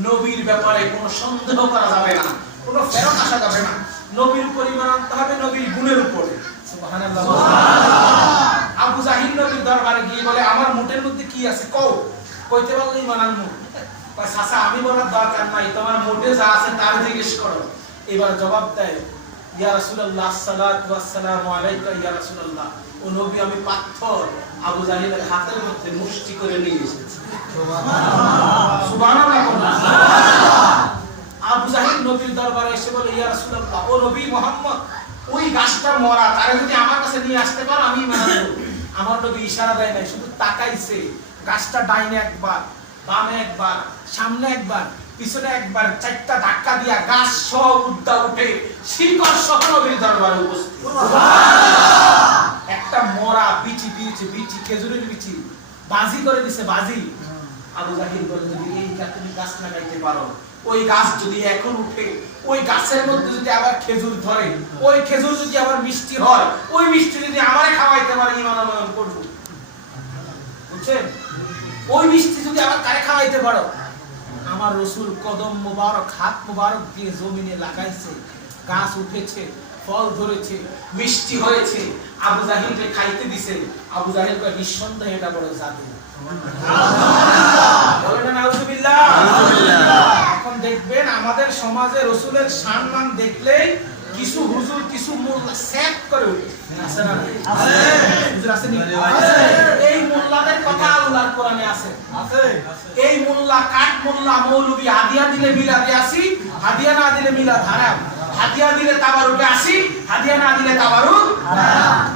নবীর ব্যাপারে কোনো সন্দেহ করা যাবে না, কোনো ফেরত আসা যাবে না। নবীর পরিমাণ আনতে হবে নবীর গুণের উপরে। সুবহানাল্লাহ। আবু জাহিল নবীর দরবারে গিয়ে বলে, আমার মুঠের মধ্যে কি আছে কও। কইতে পারলে ঈমান আনমু। কয় চাচা আমি বলার দরকার নাই, তোমার মুঠে যা আছে তার জিজ্ঞেস করো। এবার জবাব দেয়, ইয়া রাসূলুল্লাহ সাল্লাল্লাহু আসসালামু আলাইকা ইয়া রাসূলুল্লাহ। ও নবী আমি পাথর আবু জাহিলের হাতের মধ্যে মুষ্টি করে নিয়ে এসেছি। সুবহানাল্লাহ। সুবহানাল্লাহ। আবু জাহিল নবীর দরবারে এসে বলে, ইয়া রাসূলুল্লাহ, ও নবী মুহাম্মদ, ওই গাছটা মরা, তারে যদি আমার কাছে নিয়ে আসতে পারো আমি মেনে নেব। আমার নবী ইশারা দেয় নাই, শুধু তাকাইছে। গাছটা ডাইনে একবার, বামে একবার, সামনে একবার, পিছনে একবার, চারটা ধাক্কা দিয়া গাছ সহ উদ্দা উঠে শিকড় সহ নবীর দরবারে উপস্থিত। একটা মরা বিচি দিয়েছে, বিচি খেজুরের বিচি বাজি করে দিছে, বাজি। আবু জাহিল বলে, যদি এই তুমি গাছ লাগাইতে পারো, ওই গাছ যদি এখন উঠে, ওই গাছের মধ্যে যদি আবার খেজুর ধরে, ওই খেজুর যদি আবার মিষ্টি হয়, ওই মিষ্টি যদি আমারে খাওয়াইতে পারে, ঈমান আনয়ন করব। বুঝছেন? ওই মিষ্টি যদি আবার কারে খাওয়াইতে পারো। আমার রাসূল কদম মোবারক, হাত মোবারক দিয়ে জমিনে লাগাইছে, গাছ উঠেছে, ফল ধরেছে, মিষ্টি হয়েছে, আবু জাহিলকে খাইতে দিছে। আবু জাহিল কয়, নিঃসন্দেহে এটা বড় জাদু। বলেন না নাউজুবিল্লাহ। এখন দেখবেন আমাদের সমাজে রাসূলের সম্মান দেখলেই কিছু হুজুর, কিছু মোল্লা সেট করে ওঠে। আছে না? আছে। হুজুর আছে নি? আছে। এই মোল্লাদের কথা আল্লাহর কোরআনে আছে। আছে। এই মোল্লা, কাট মোল্লা, মৌলভী হাদিয়া দিলে মিলাদে আসি, হাদিয়া না দিলে মিলাদ হারাম। হাদিয়া দিলে তাবারুকে আসি, হাদিয়া না দিলে তাবারুক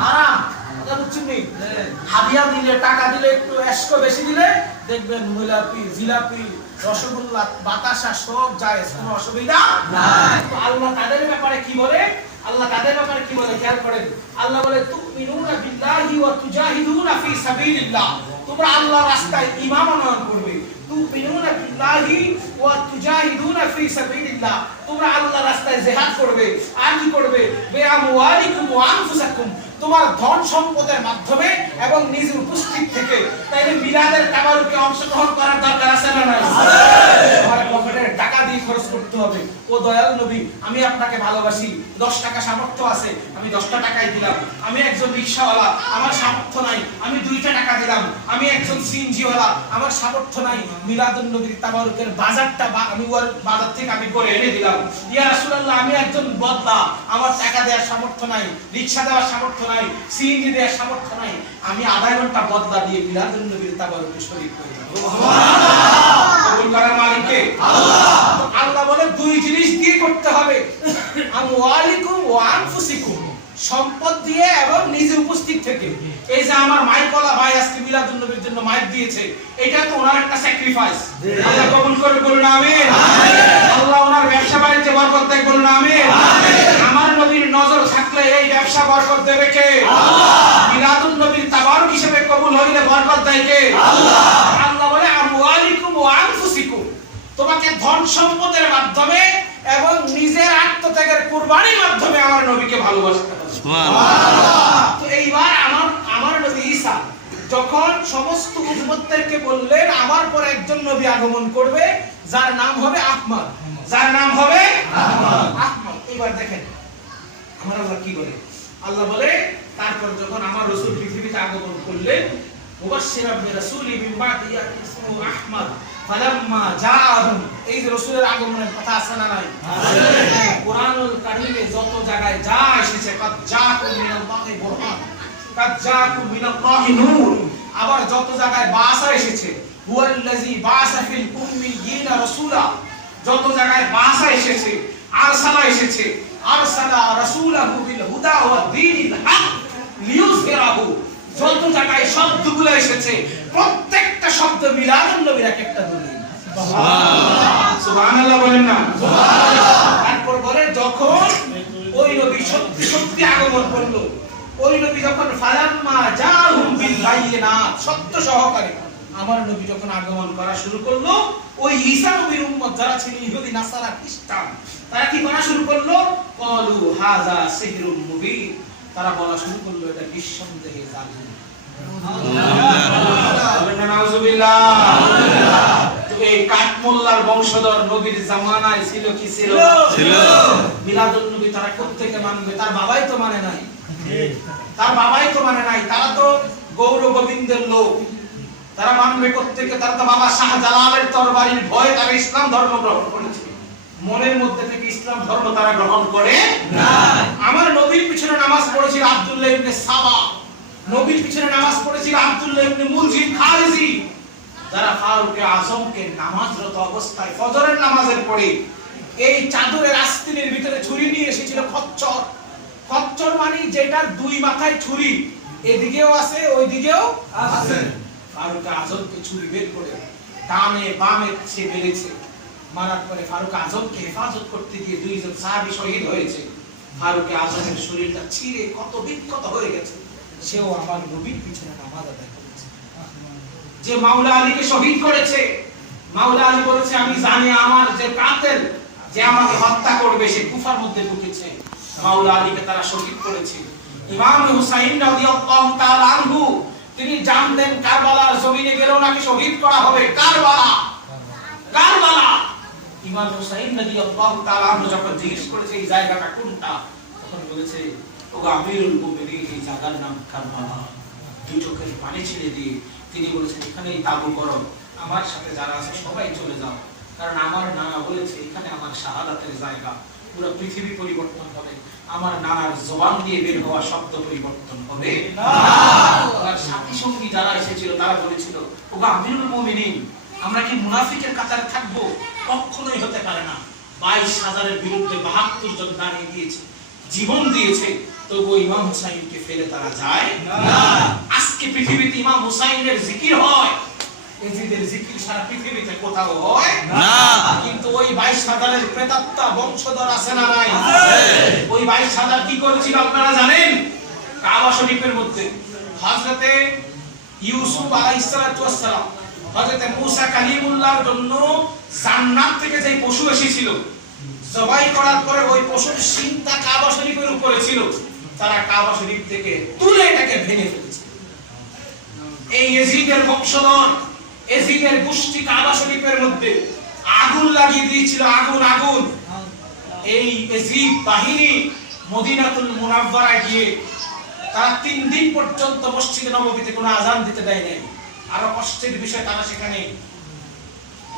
হারাম। কথা বুঝছেন নি? হাদিয়া দিলে, টাকা দিলে, একটু এশকো বেশি দিলে দেখবেন মুলাপি, জিলাপি, রসগোল্লা, বাতাসা সব জায়েজ, কোনো অসুবিধা নাই। তো আল্লাহ তাদের ব্যাপারে কি বলে? আল্লাহ তাদের ব্যাপারে কি বলে খেয়াল করেন। আল্লাহ বলে, তুমিনুনা বিল্লাহি ওয়া তুজাহিদুনা ফি সাবিলিল্লাহ। তোমরা আল্লাহর রাস্তায় ঈমান আনয়ন করবে। তুমিনুনা বিল্লাহি ওয়া তুজাহিদুনা ফি সাবিলিল্লাহ। তোমরা আল্লাহর রাস্তায় জিহাদ করবে। আর কি করবে? বিআমওয়ালিকুম ওয়া আনফুসাকুম। তোমার ধন সম্পদের মাধ্যমে এবং নিজ উপস্থিত থেকে। তাইলে মিলাদের তাবারুকে অংশগ্রহণ করার দরকার আছে না নাই? আমার পকেটের টাকা দিয়ে খরচ করতে হবে। ও দয়াল নবী, আমি আপনাকে ভালোবাসি, 10 টাকা সামর্থ্য আছে, আমি 10টা টাকাই দিলাম। আমি একজন রিকশাওয়ালা, আমার সামর্থ্য নাই, আমি 2টা টাকা দিলাম। আমি একজন সিএনজিওয়ালা, আমার সামর্থ্য নাই, মিলাদুন নবীর তাবারুকের বাজারটা আমি ওর বাজার থেকে আমি করে এনে দিলাম। ইয়া রাসূলুল্লাহ, আমি একজন বদলা, আমার টাকা দেওয়ার সামর্থ্য নাই, রিকশা দেওয়ার সামর্থ্য নাই, সিএনজি দেওয়ার সামর্থ্য নাই, আমি আধা ঘন্টা বদলা দিয়ে মিলাদুন নবীর তাবারুকে শরীক করে দেব। সুবহানাল্লাহ। কবুল করার মালিক কে? আল্লাহ। আল্লাহ বলে 2 জিনিস দিয়ে করতে হবে, আমওয়ালিকুম ওয়া আনফুসিকুম, সম্পদ দিয়ে এবং নিজে উপস্থিত থেকে। এই যে আমার মাইকওয়ালা ভাই আজকে মিলাদুন নবীর জন্য মাইক দিয়েছে, এটা তো ওনার একটা স্যাক্রিফাইস। আল্লাহ কবুল করবে, বলুন আমিন। আল্লাহ ওনার ব্যবসা বাণিজ্যে বরকত দেয়, বলুন আমিন। আমার নবীর নজর থাকলে এই ব্যবসা বরকত দেবে কে? আল্লাহ। মিলাদুন নবীর তাবারুক হিসেবে কবুল হইলে বরকত দেয় কে? আল্লাহ। আল্লাহ বলে, আমওয়ালিকুম ওয়া আনফুসিকুম, তোমাকে ধন সম্পদের মাধ্যমে এবং নিজের আত্মত্যাগের কুরবানির মাধ্যমে আমার নবীকে ভালোবাসতে হবে। সুবহানাল্লাহ। তো এইবার আমার নবী ঈসা যখন সমস্ত উম্মতদেরকে বললেন, আমার পর একজন নবী আগমন করবে যার নাম হবে আহমদ, যার নাম হবে আহমদ। এবার দেখেন আমার আল্লাহ কি বলে। আল্লাহ বলে, তারপর যখন আমার রাসূল পৃথিবীতে আগমন করলেন, মুবাশশিরান বিরাসূলিন মিন বাদি ইসমুহু আহমদ ফালাম্মা জাআহুম, এই যে রাসূলের আগমনের কথা আছে না নাই? আছে। কুরআনুল কারীমে যত জায়গায় যা এসেছে, কাদ জাআকুম মিনাল্লাহি বুরহান, কাদ জাআকুম মিনাল্লাহি নূর, আবার যত জায়গায় বাসা এসেছে, হুয়াল্লাযী বাসা ফিল উম্মিয়িনা রাসূলা, যত জায়গায় বাসা এসেছে, আরসালা এসেছে, আরসালা রাসূলাহু বিল হুদা ওয়া দীনিল হক লিইয়ুযহিরাহু, যত জায়গায় শব্দগুলো এসেছে প্রত্যেকটা শব্দ মিলাদুন নবীর এক একটা দলিল। সুবহানাল্লাহ। সুবহানাল্লাহ বলেন না সুবহানাল্লাহ। তারপর বলে যখন ওই নবী সত্যি সত্যি আগমন করলো, ওই নবী যখন ফালাম্মা জাহুম বিল বাইয়িনাত, সত্য সহকারে আমার নবী যখন আগমন করা শুরু করলো, ওই ঈসা নবীর উম্মত যারা ছিল ইহুদি নাসারা খ্রিস্টান, তারা কি করা শুরু করলো? ক্বালু হাযা সিহরুম মুবিন, তারা বলা শুরু করলো এটা নিঃসন্দেহে জাদু। বলেন না নাউজুবিল্লাহ। তো এই কাঠমোল্লার বংশধর নবীর জামানায় ছিল কি ছিল? ছিল। মিলাদুন নবী তারা কোত্থেকে মানবে? তার বাবাই তো মানে নাই, তার বাবাই তো মানে নাই, তারা তো গৌর গোবিন্দের লোক, তারা মানবে কোত্থেকে? তারা তো বাবা শাহজালালের তরবারির ভয়ে তারা ইসলাম ধর্ম গ্রহণ করেছে, মনের মধ্যে থেকে ইসলাম ধর্ম তারা গ্রহণ করে না। আমার নবীর পিছনে নামাজ পড়েছিল আব্দুল্লাহ ইবনে সাবা, নবীর পিছনে নামাজ পড়েছিল আব্দুল্লাহ ইবনে মুলজিম খারিজি, যারা ফারুক আজমকে নামাজরত অবস্থায় ফজরের নামাজের পরে এই চাদরের আস্তিনের ভিতরে ছুরি নিয়ে এসেছিল খচ্চর। খচ্চর মানে যেটার দুই মাথায় ছুরি, এদিকেও আছে ওইদিকেও আছে। ফারুক আজমকে ছুরি বের করে ডানে বামে সে মেরেছে, মারার পরে ফারুক আজমকে হেফাজত করতে গিয়ে দুইজন সাহাবী শহীদ হয়েছে। ফারুক আজমের শরীরটা ছিঁড়ে কত বিক্ষত হয়ে গেছে, সেও আমার নবীর পিছনে নামাজ আদায় করেছে। যে মাওলা আলীকে শহীদ করেছে, মাওলা আলী বলেছে আমি জানি আমার যে কাতেল, যে আমাকে হত্যা করবে সে কুফার মধ্যে ঢুকেছে। মাওলা আলীকে তারা শহীদ করেছে। ইমাম হুসাইন রাদিয়াল্লাহু তাআলা আনহু তিনি জানতেন কারবালার জমিনে গেলে ওনাকে শহীদ করা হবে। কারবালা, কারবালা। ইমাম হুসাইন রাদিয়াল্লাহু তাআলা আনহু যখন জিজ্ঞেস করেছে এই জায়গাটা কোনটা, তখন বলেছে ওগো আমিরুল মুমিনিন এই জায়গার নাম কারবালা। দুই চোখের পানি ছেড়ে দিয়ে তিনি বলেছেন এখানেই তাবু করো, আমার সাথে যারা আছে সবাই চলে যাও, কারণ আমার নানা বলেছে এখানে আমার শাহাদাতের জায়গা, পুরো পৃথিবী পরিবর্তন হবে, আমার নানার জবান দিয়ে বের হওয়া শব্দ পরিবর্তন হবে না। আর সাথী সঙ্গী যারা এসেছিল তারা বলেছিল ওগো আমিরুল মুমিনিন আমরা কি মুনাফিকের কাতারে থাকবো? কখনোই হতে পারে না। 22,000-এর বিরুদ্ধে 72 জন দাঁড়িয়ে দিয়েছে, জীবন দিয়েছে, তবু ইমাম হুসাইনকে ফেলে তারা যায় না। আজকে পৃথিবীতে ইমাম হুসাইনের জিকির হয়, এজিদের জিকির সারা পৃথিবীতে কোথাও হয় না। কিন্তু ওই 22,000-এর প্রেতাত্মা বংশধর আছে না নাই? ওই 22,000 কি করেছিল আপনারা জানেন? কাবা শরীফের মধ্যে হযরতে ইউসুফ আলাইহিস সালাতু ওয়াস সালাম, হযরতে মুসা কালিমুল্লাহর জন্য জান্নাত থেকে যে পশু এসেছিল, জবাই করার পরে ওই পশুর শিংটা কাবা শরীফের উপরে ছিল, তারা কাবা শরীফ থেকে তুলে এটাকে ভেঙে ফেলেছে। এই এজিদের বংশধর, এজিদের গোষ্ঠী কাবা শরীফের মধ্যে আগুন লাগিয়ে দিয়েছিল, আগুন আগুন। এই এজিদ বাহিনী মদিনাতুল মুনাওয়ারায় গিয়ে তারা 3 দিন পর্যন্ত মসজিদে নববীতে কোনো আযান দিতে দেয় নাই। আরো কষ্টের বিষয় তারা সেখানে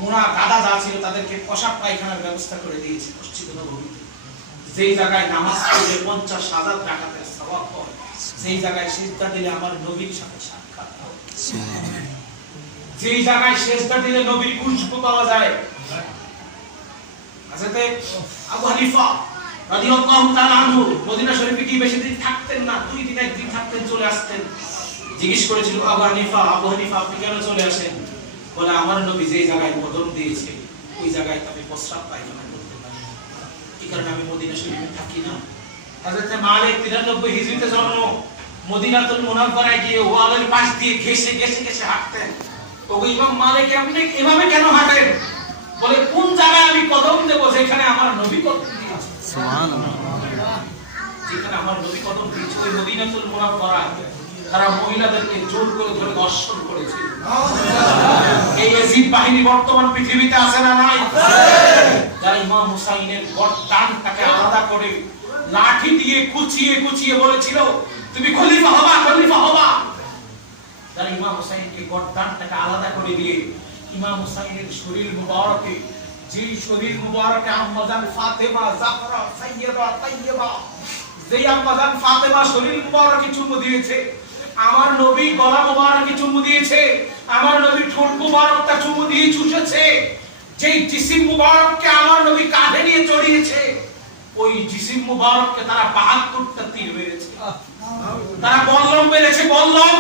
মোনা গাদা যা ছিল তাদেরকে পোশাক পায়খানার ব্যবস্থা করে দিয়েছে মসজিদে নববীতে। যেই জায়গায় নামাজ পড়লে 50,000 রাকাতের সওয়াব হয়, সেই জায়গায় সিজদা দিলে আমার নবীর সাথে সাক্ষাৎ হয়, যেই জায়গায় সিজদা দিলে নবীর খুশবু পাওয়া যায়। হযরতে আবু হানিফা রাদিয়াল্লাহু তাআলা আনহু মদিনা শরীফে কি বেশি দিন থাকতেন না, 2 দিন 1 দিন থাকতেন, চলে আসতেন। জিজ্ঞেস করেছিল আবু হানিফা আপনি কেন চলে আসেন? বলে আমার নবী যেই জায়গায় কদম দিয়েছে ওই জায়গায় আমি প্রস্রাব পায়খানা করতে পারি না, এই কারণে আমি মদিনা শরীফে থাকি না। হযরত মালিক 93 হিজরিতে জন্ম, মদিনাতুল মুনাওয়ারায় গিয়ে ওয়ালের পাশ দিয়ে ঘেষে ঘেষে ঘেষে হাঁটতেন। ওগো ইমাম মালিক আপনি এভাবে কেন হাঁটেন? বলে কোন জায়গায় আমি কদম দেব যেখানে আমার নবী কদম দিয়েছে, সুবহানাল্লাহ, যেখানে আমার নবী কদম দিয়েছে ওই মদিনাতুল মুনাওয়ারায় তারা মহিলাদেরকে জোর করে ধরে দর্শন করেছিল। এই এজিদ বাহিনী বর্তমান পৃথিবীতে আছে না নাই? যারা ইমাম হুসাইনের গর্দানটাকে আলাদা করে লাঠি দিয়ে কুচিয়ে কুচিয়ে বলেছিল তুমি খলিফা হবা, খলিফা হবা। যারা ইমাম হুসাইনকে গর্দানটাকে আলাদা করে দিয়ে ইমাম হুসাইনের শরীর মুবারকে, যেই শরীর মুবারকে আম্মাজান ফাতেমা জাহরা সাইয়্যিদা তাইয়্যিবা, যেই আম্মাজান ফাতেমা শরীর মুবারকে চুমু দিয়েছে, আমার নবী গলা মুবারকে চুমু দিয়েছে, আমার নবী ঠোঁট মুবারকটা চুমু দিয়ে চুষেছে, যেই জিসিম মুবারককে আমার নবী কাঁধে নিয়ে চড়িয়েছে, ওই জিসিম মুবারককে তারা 72টা তীর মেরেছে, তারা বল্লম মেরেছে, বল্লম।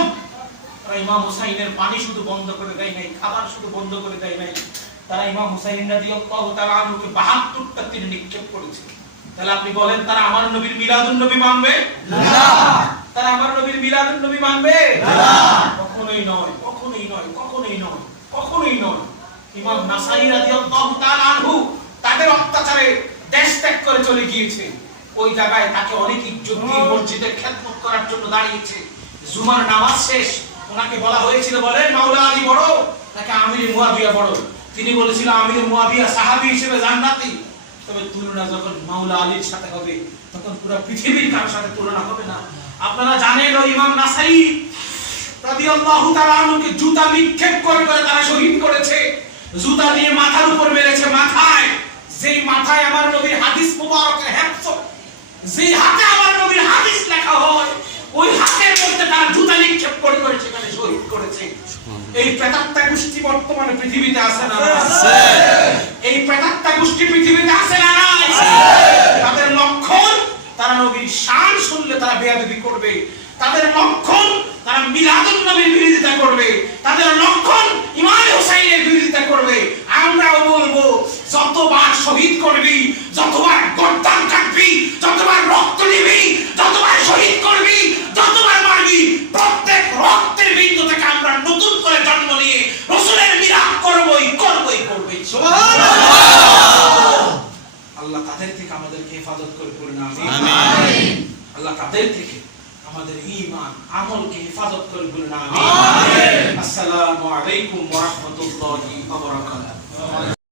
ইমাম হুসাইনের পানি শুধু বন্ধ করে দেয় নাই, খাবার শুধু বন্ধ করে দেয় নাই, তারা ইমাম হুসাইন রাদিয়াল্লাহু তাআলা আনহুকে 72টা তীর নিক্ষেপ করেছে। তাহলে আপনি বলেন তারা আমার নবীর মিলাদুন নবী মানবে? না। তারা আমার নবীর মিলাদুন নবী মানবে? না। কখনোই নয়, কখনোই নয়, কখনোই নয়, কখনোই নয়। ইমাম নাসাই রাদিয়াল্লাহু তাআলা আনহু তাদের অত্যাচারে দেশ ত্যাগ করে চলে গিয়েছে। ওই জায়গায় তাকে অনেক ইজ্জত দিয়ে মসজিদে খেদমত করার জন্য দাঁড়িয়েছে। জুমার নামাজ শেষ, ওনাকে বলা হয়েছিল বলেন মাওলা আলী বড় নাকি আমির মুয়াবিয়া বড়? তিনি বলেছিল আমির মুয়াবিয়া সাহাবী হিসেবে জান্নাতি, তবে তুলনা যখন মাওলা আলীর সাথে হবে তখন পুরো পৃথিবীর কারোর সাথে তুলনা হবে না। আপনারা জানেন ওই ইমাম নাসাই রাদিয়াল্লাহু তাআলা আনহুকে জুতা নিক্ষেপ করে করে তারা শহীদ করেছে। জুতা দিয়ে মাথার উপর মেরেছে, মাথায়, যেই মাথায় আমার নবীর হাদিস মুবারকের হেফজ, যেই হাতে আমার নবীর হাদিস লেখা হয় ওই হাতের মধ্যে তারা জুতা নিক্ষেপ করে করে সেখানে শহীদ করেছে। এই প্রেতাত্মা গোষ্ঠী বর্তমানে পৃথিবীতে আছে না? আছে। এই প্রেতাত্মা গোষ্ঠী পৃথিবীতে আছে না? আছে। তাদের লক্ষণ তারা নবীর শান শুনলে তারা বেয়াদবি করবে, তাদের লক্ষণ তারা মিলাদুন নবীর বিরোধিতা করবে, তাদের লক্ষণ ইমাম হুসাইনের বিরোধিতা করবে। আমরাও বলবো যতবার শহীদ করবি, যতবার গর্দান কাটবি, যতবার রক্ত দিবি, যতবার শহীদ করবি, যতবার মারবি, প্রত্যেক রক্তের বিন্দু থেকে আমরা নতুন করে জন্ম নিয়ে রাসূলের মিলাদ করবই করবই করবই। সুবহানাল্লাহ। আল্লাহ তাদের থেকে আমাদেরকে হেফাজত করে বলুন আমিন। আল্লাহ তাদের থেকে আমাদের ঈমান আমলকে হেফাজত করে বলুন আমিন। আসসালামু আলাইকুম ওয়া রাহমাতুল্লাহি ওয়া বারাকাতুহু।